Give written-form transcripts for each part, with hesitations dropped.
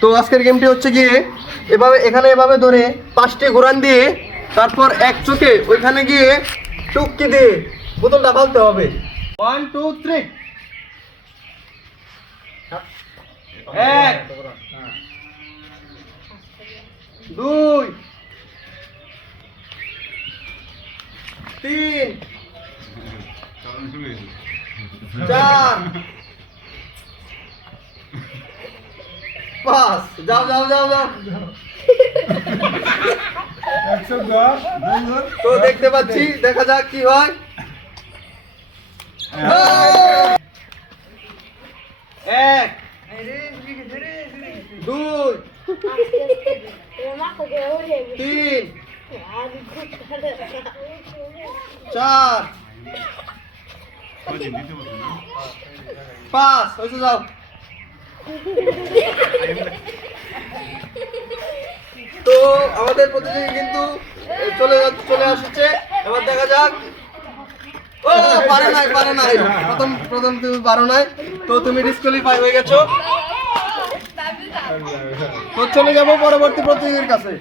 তো আজকের গেমটি হচ্ছে গিয়ে এখানে এভাবে ধরে 5টি ঘোরান দিয়ে তারপর এক চোখে ওইখানে গিয়ে টুককি দিয়ে বোতলটা ফালতে হবে। 1 2 3 1 2 3 4 5 যাও যাও যাও যাও। তো দেখতে পাচ্ছি, দেখা যাক কি হয়। 1 2 3 4 5 হয়েছে, যাও। তো আমাদের প্রতিযোগী কিন্তু চলে আসছে। এবার দেখা যাক। ও পারে নাই প্রথম তুমি পারো নাই, তো তুমি ডিসকোয়ালিফাই হয়ে গেছো। তো চলে যাবো পরবর্তী প্রতিযোগীর কাছে।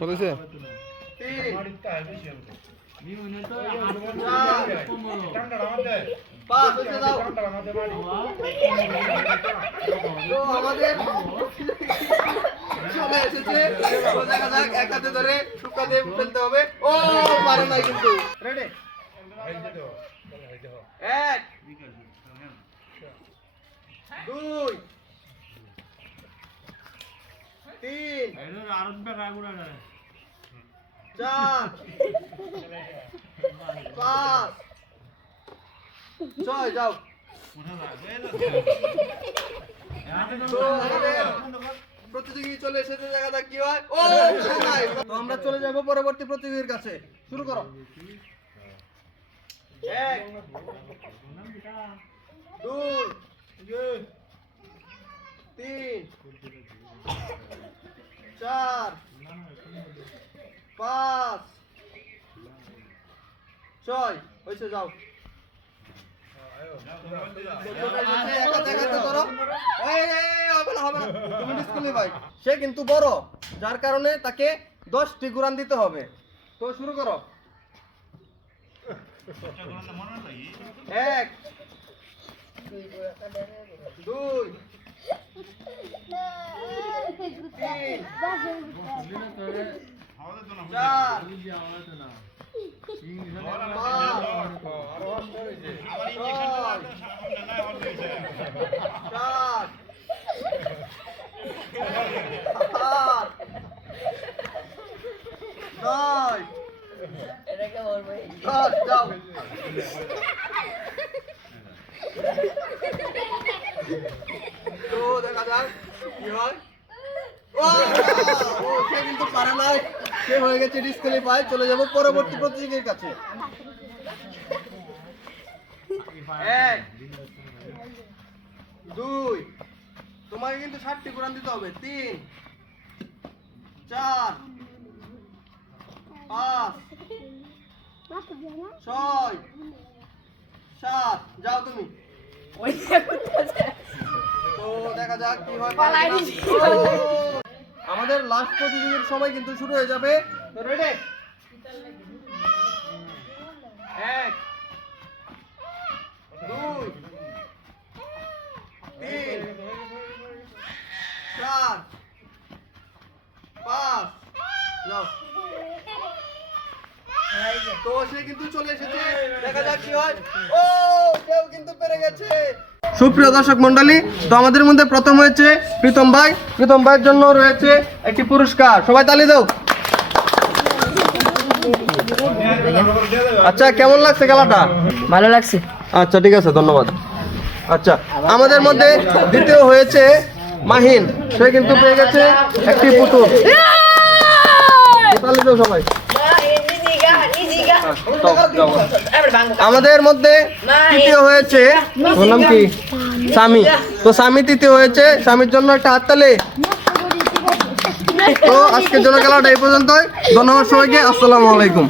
কত হয়েছে? 5 হয়েছে, যাও। তো আমাদের চলে এসেছে। তো দেখা যাক, এক হাতে ধরে টুকা দিয়ে ফেলতে হবে। ও পারে নাই কিন্তু। রেডি? 1 2 3 4 5 6 যাও। তো আমাদের প্রতিযোগী চলে এসেছে, দেখা যাক কি হয়। ও নাই। তো আমরা চলে যাব পরবর্তী প্রতিযোগীর কাছে। শুরু করো। 1 2 3 4 5 6 হয়েছে, যাও। সে কিন্তু বড়, যার কারণে তাকে 10টি ঘুরান দিতে হবে। তো শুরু করো। 1 2 3 4 যাও। তো দেখা যাক কি হয়। সে কিন্তু পারে নাই, সে হয়ে গেছে ডিসকোয়ালিফাই। চলে যাব পরবর্তী প্রতিযোগীর কাছে। 1 2 তোমাকে কিন্তু 60টি ঘোরান দিতে হবে। 3 4 5 6 7 যাও তুমি। তো দেখা যাক কি হয়। আমাদের লাস্ট প্রতিযোগীর সময় কিন্তু শুরু হয়ে যাবে। তো রেডি? 1 2 3 4 5 যাও। তো সে কিন্তু চলে এসেছে, দেখা যাক কি হয়। ও কেউ কিন্তু পেরে গেছে। সুপ্রিয় দর্শক মন্ডলী, তো আমাদের মধ্যে প্রথম হয়েছে প্রীতম ভাই। প্রীতম ভাইয়ের জন্য রয়েছে একটি পুরস্কার। সবাই তালি দাও। আচ্ছা, কেমন লাগছে খেলাটা? ভালো লাগছে। আচ্ছা ঠিক আছে, ধন্যবাদ। আচ্ছা, আমাদের মধ্যে দ্বিতীয় হয়েছে মাহিন। সে কিন্তু পেয়ে গেছে একটি পুতুল। তালি দাও সবাই। আমাদের মধ্যে তৃতীয় হয়েছে, ওর নাম কি? স্বামী। তো স্বামী তৃতীয় হয়েছে। স্বামীর জন্য একটা হাততালি। তো আজকের জন্য খেলাটা এই পর্যন্তই। ধন্যবাদ সবাইকে। আসসালামু আলাইকুম।